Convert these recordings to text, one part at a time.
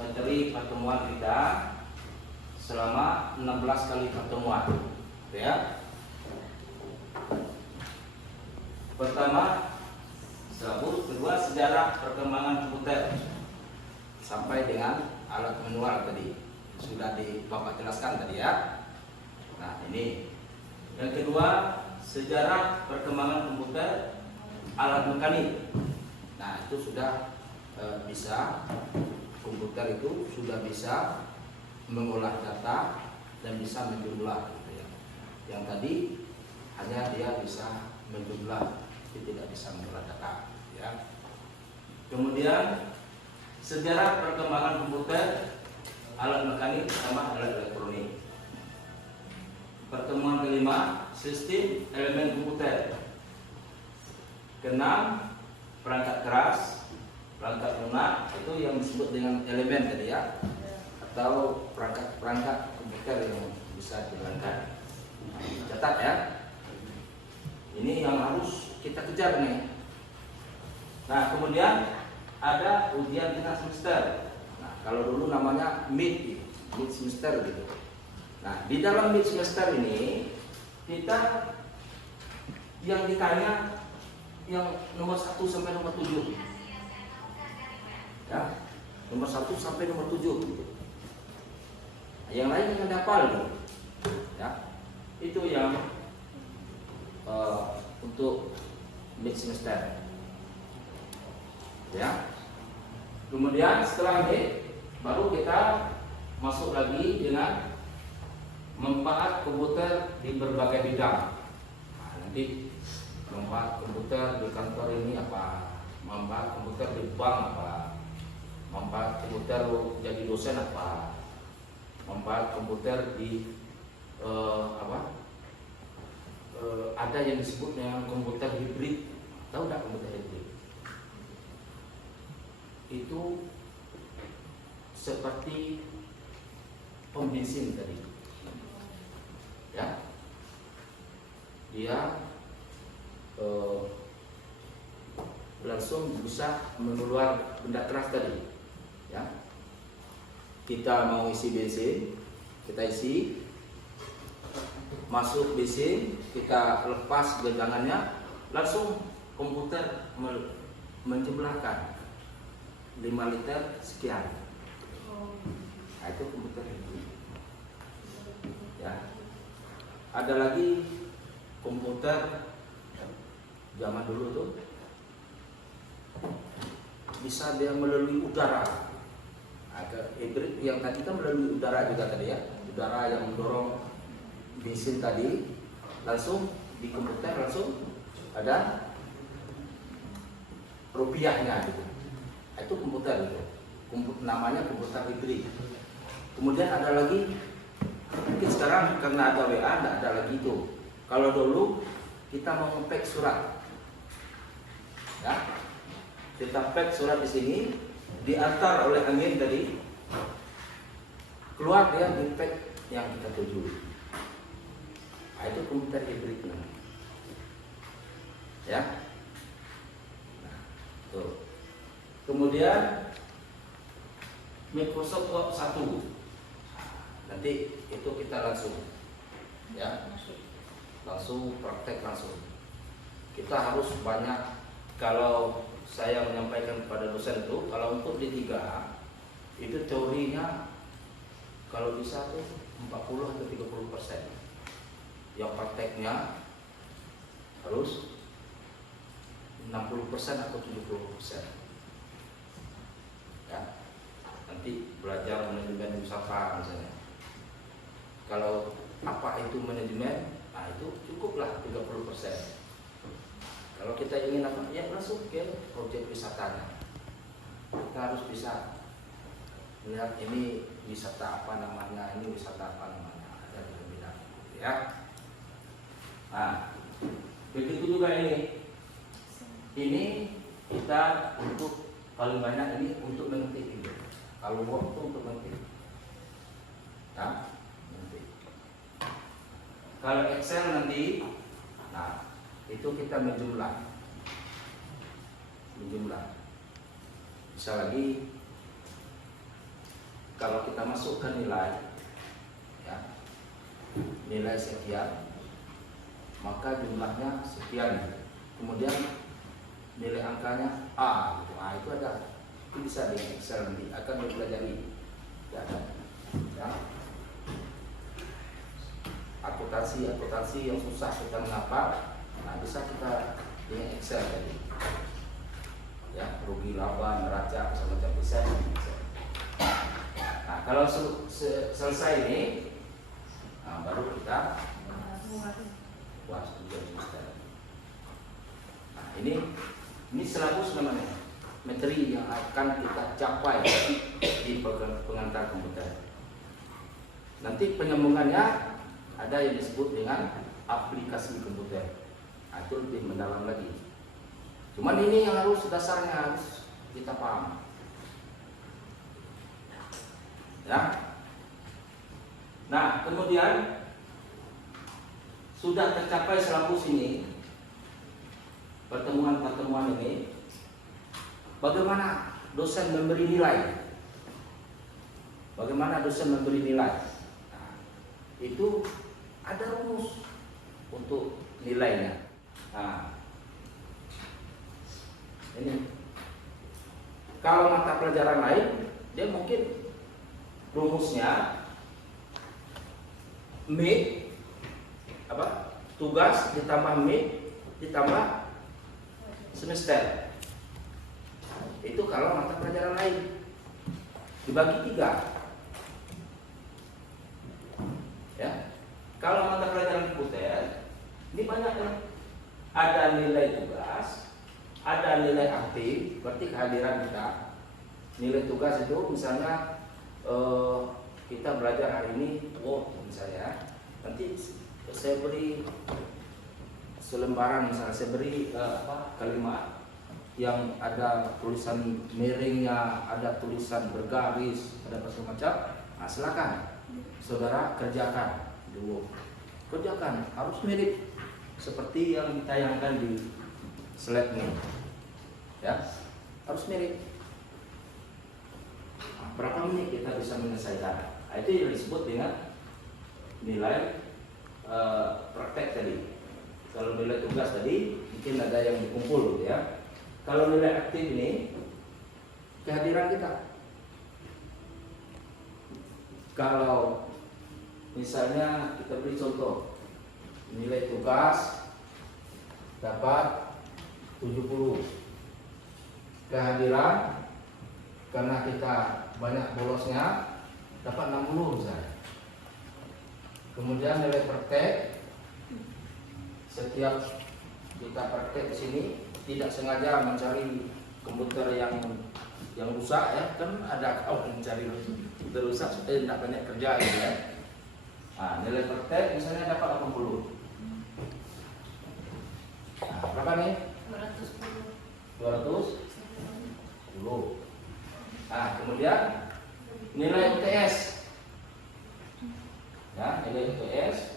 materi pertemuan kita selama 16 kali pertemuan, ya. Pertama selabur, kedua sejarah perkembangan komputer sampai dengan alat manual tadi sudah Bapak jelaskan tadi ya. Nah ini yang kedua, sejarah perkembangan komputer alat mekanik. Nah itu sudah bisa, komputer itu sudah bisa mengolah data dan bisa menjumlah gitu ya. Yang tadi hanya dia bisa menjumlah, tapi tidak bisa mengolah data ya. Kemudian sejarah perkembangan komputer alat mekanik sama alat elektronik. Pertemuan kelima, sistem elemen komputer. Keenam, perangkat keras, perangkat lunak, itu yang disebut dengan elemen tadi ya, atau perangkat komputer yang bisa dijalankan. Catat ya, ini yang harus kita kejar nih. Nah kemudian ada ujian tengah semester. Nah kalau dulu namanya mid semester gitu. Nah di dalam mid semester ini kita yang ditanya yang nomor 1 sampai nomor 7 ya, nomor 1 sampai nomor 7 gitu. Yang lain yang hafal gitu ya. Itu yang untuk mid semester ya. Kemudian setelah ini baru kita masuk lagi dengan manfaat komputer di berbagai bidang. Nah, nanti manfaat komputer di kantor ini apa, manfaat komputer di bank apa, manfaat komputer jadi dosen apa, manfaat komputer di ada yang disebut dengan komputer hibrid. Tahu nggak komputer hibrid? Itu seperti pom bensin tadi ya, dia langsung bisa mengeluar benda keras tadi ya. Kita mau isi bensin, kita isi, masuk bensin, kita lepas gegangannya, langsung komputer menjumlahkan 5 liter sekian. Nah, itu komputer itu ya. Ada lagi komputer zaman dulu tuh bisa dia melalui udara. Ada hibrid yang tadi kan melalui udara juga tadi ya, udara yang mendorong bensin tadi, langsung di komputer langsung ada rupiahnya gitu. Itu komputer gitu. Namanya komputer hibrid. Kemudian ada lagi, mungkin sekarang karena ada WA tidak ada lagi itu. Kalau dulu kita mau nge-pack surat ya, kita pack surat di sini, diantar oleh angin tadi, keluar dia di pack yang kita tuju. Nah, itu komputer hibrid ya. Nah, tuh. Kemudian Microsoft Word 1. Nanti itu kita langsung ya, langsung praktek langsung. Kita harus banyak. Kalau saya menyampaikan kepada dosen itu, kalau untuk D3 itu teorinya kalau bisa tuh 40 atau 30%. Yang prakteknya harus 60% atau 70%. Ya, nanti belajar manajemen usaha misalnya. Kalau apa itu manajemen, nah itu cukuplah 30%. Kalau kita ingin apa, ya langsung ke objek wisatanya. Kita harus bisa melihat ini wisata apa namanya, ini wisata apa namanya, ada beda-beda ya. Nah, begitu juga ini. Ini kita untuk paling banyak ini untuk mengetik ini. Kalau waktu untuk mengetik, ya, mengetik. Kalau Excel nanti, nah itu kita menjumlah. Bisa lagi kalau kita masukkan nilai, ya, nilai sekian, maka jumlahnya sekian. Kemudian nilai angkanya A, gitu. Itu ada, itu bisa di Excel nanti akan dipelajari. Ya, ya. Akuntansi yang susah kita mengapa, nah bisa kita di Excel tadi. Ya, rugi laba neraca macam bisa. Nah, kalau selesai ini, nah, baru kita puas tujuan semester. Nah, ini silabus namanya, materi yang akan kita capai di pengantar komputer. Nanti penyambungannya ada yang disebut dengan aplikasi komputer. Nah, itu lebih mendalam lagi. Cuman ini yang harus dasarnya harus kita paham. Ya. Nah, kemudian sudah tercapai silabus ini, pertemuan-pertemuan ini, bagaimana dosen memberi nilai? Bagaimana dosen memberi nilai? Nah, itu ada rumus untuk nilainya. Nah, ini kalau mata pelajaran lain, dia mungkin rumusnya mid apa? Tugas ditambah mid ditambah semester. Itu kalau mata pelajaran lain dibagi 3. Ya. Kalau mata pelajaran komputer ini banyak ya. Ada nilai tugas, ada nilai aktif, berarti kehadiran kita. Nilai tugas itu misalnya kita belajar hari ini Word misalnya, nanti saya beri selembaran, misalnya saya beri kalimat yang ada tulisan miringnya, ada tulisan bergaris, ada macam-macam. Nah, silakan saudara kerjakan dulu. Kerjakan harus mirip seperti yang ditayangkan di slide ini, ya, harus mirip. Nah, berapa menit kita bisa menyelesaikan? Nah, itu yang disebut dengan nilai praktek tadi. Kalau nilai tugas tadi mungkin ada yang dikumpul, gitu ya. Kalau nilai aktif ini kehadiran kita. Kalau misalnya kita beri contoh, nilai tugas dapat 70, kehadiran karena kita banyak bolosnya dapat 60 misalnya. Kemudian nilai praktek, setiap kita praktek di sini tidak sengaja mencari komputer yang rusak, ya kan ada kawan mencari komputer rusak supaya tidak banyak kerja, gitu ya. Nah, nilai praktek misalnya dapat 80. Nah, berapa nih? 210. Nah, kemudian nilai UTS. Ya, nilai UTS.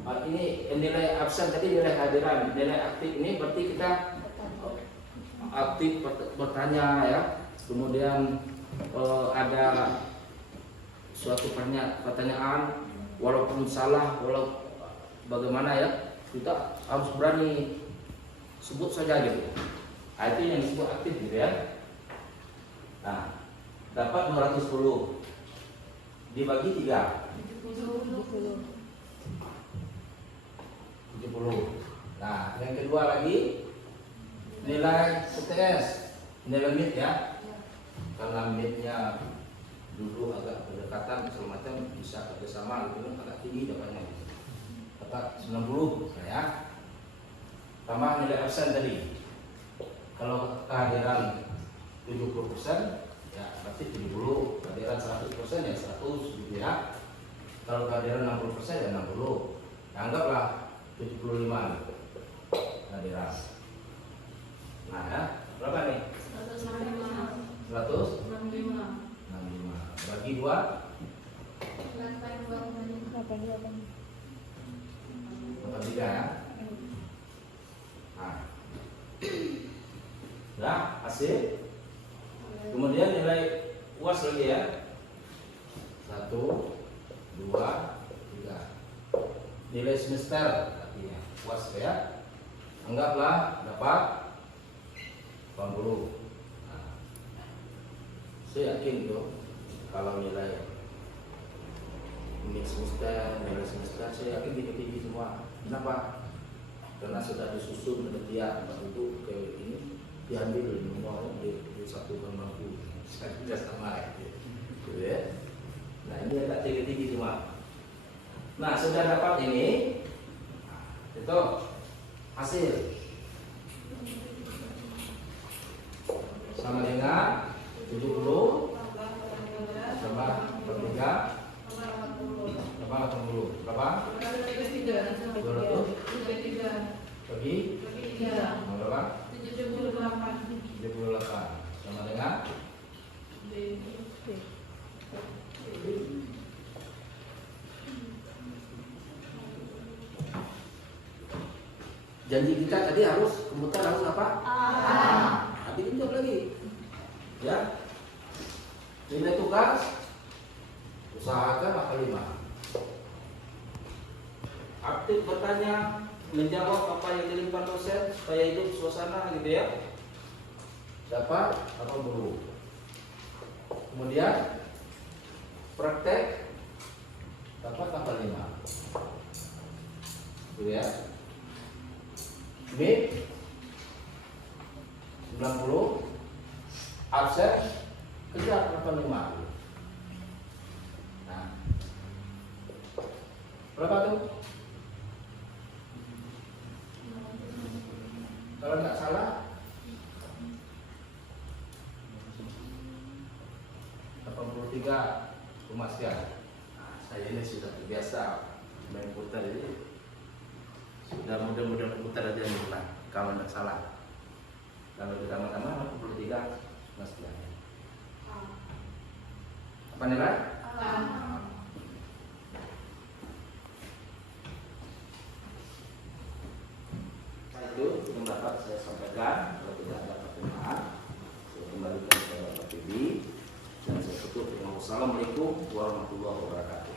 Ini nilai absen tadi nilai kehadiran, nilai aktif ini berarti kita aktif bertanya, ya. Kemudian ada suatu pertanyaan, walaupun salah, walau bagaimana, ya, kita harus berani sebut saja, gitu. Nah, itu yang disebut aktif, gitu ya. Nah, dapat 210 dibagi 3, 70. Nah, yang kedua lagi nilai UTS, nilai mid, ya. Karena midnya dulu agak berdekatan segala macam, bisa kerjasama, gitu, agak tinggi dapatnya, dapat 90, ya. Tambah nilai absen tadi. Kalau kehadiran 70%, ya berarti 70. Kehadiran 100% ya 100, gitu ya. Kalau kehadiran 60% ya 60. Ya, anggaplah 75 kehadiran. Nah, ya, berapa nih? 165 bagi 2 83, ya. Nah, ya, hasil. Kemudian nilai UAS lagi ya. 1, 2, 3. Nilai semester artinya UAS ya. Anggaplah dapat 80. Nah, saya yakin tuh kalau nilai semester, nilai semester saya yakin tinggi semua. Kenapa? Karena sudah disusun penelitian untuk ke ini diambil semua di satu bangku. Saya sudah sama gitu ya. Nah ini agak tinggi semua. Nah sudah dapat ini, itu hasil sama dengan 70 sama 3 berapa 80 berapa 200 bagi 3 berapa 78 sama dengan janji kita tadi harus komputer harus apa? Nanti jawab lagi ya. Nilai tugas usahakan apa 5. Aktif bertanya, menjawab apa yang dilimpah dosen supaya hidup suasana gitu ya. Dapat 80. Kemudian praktek dapat 45. Gitu ya. Mid 90, absen kejar 85. Nah, berapa tuh? Kalau nggak salah 83 rumah sekian. Nah, saya ini sudah terbiasa main putar ini. Sudah mudah-mudahan komputer aja yang menang kalau tidak salah. Kalau kita sama-sama 63 mas sekian. Apa nilai? Itu yang dapat saya sampaikan. Kalau tidak ada pertanyaan, saya kembalikan kepada Pak Bibi dan saya tutup dengan wassalamualaikum warahmatullahi wabarakatuh.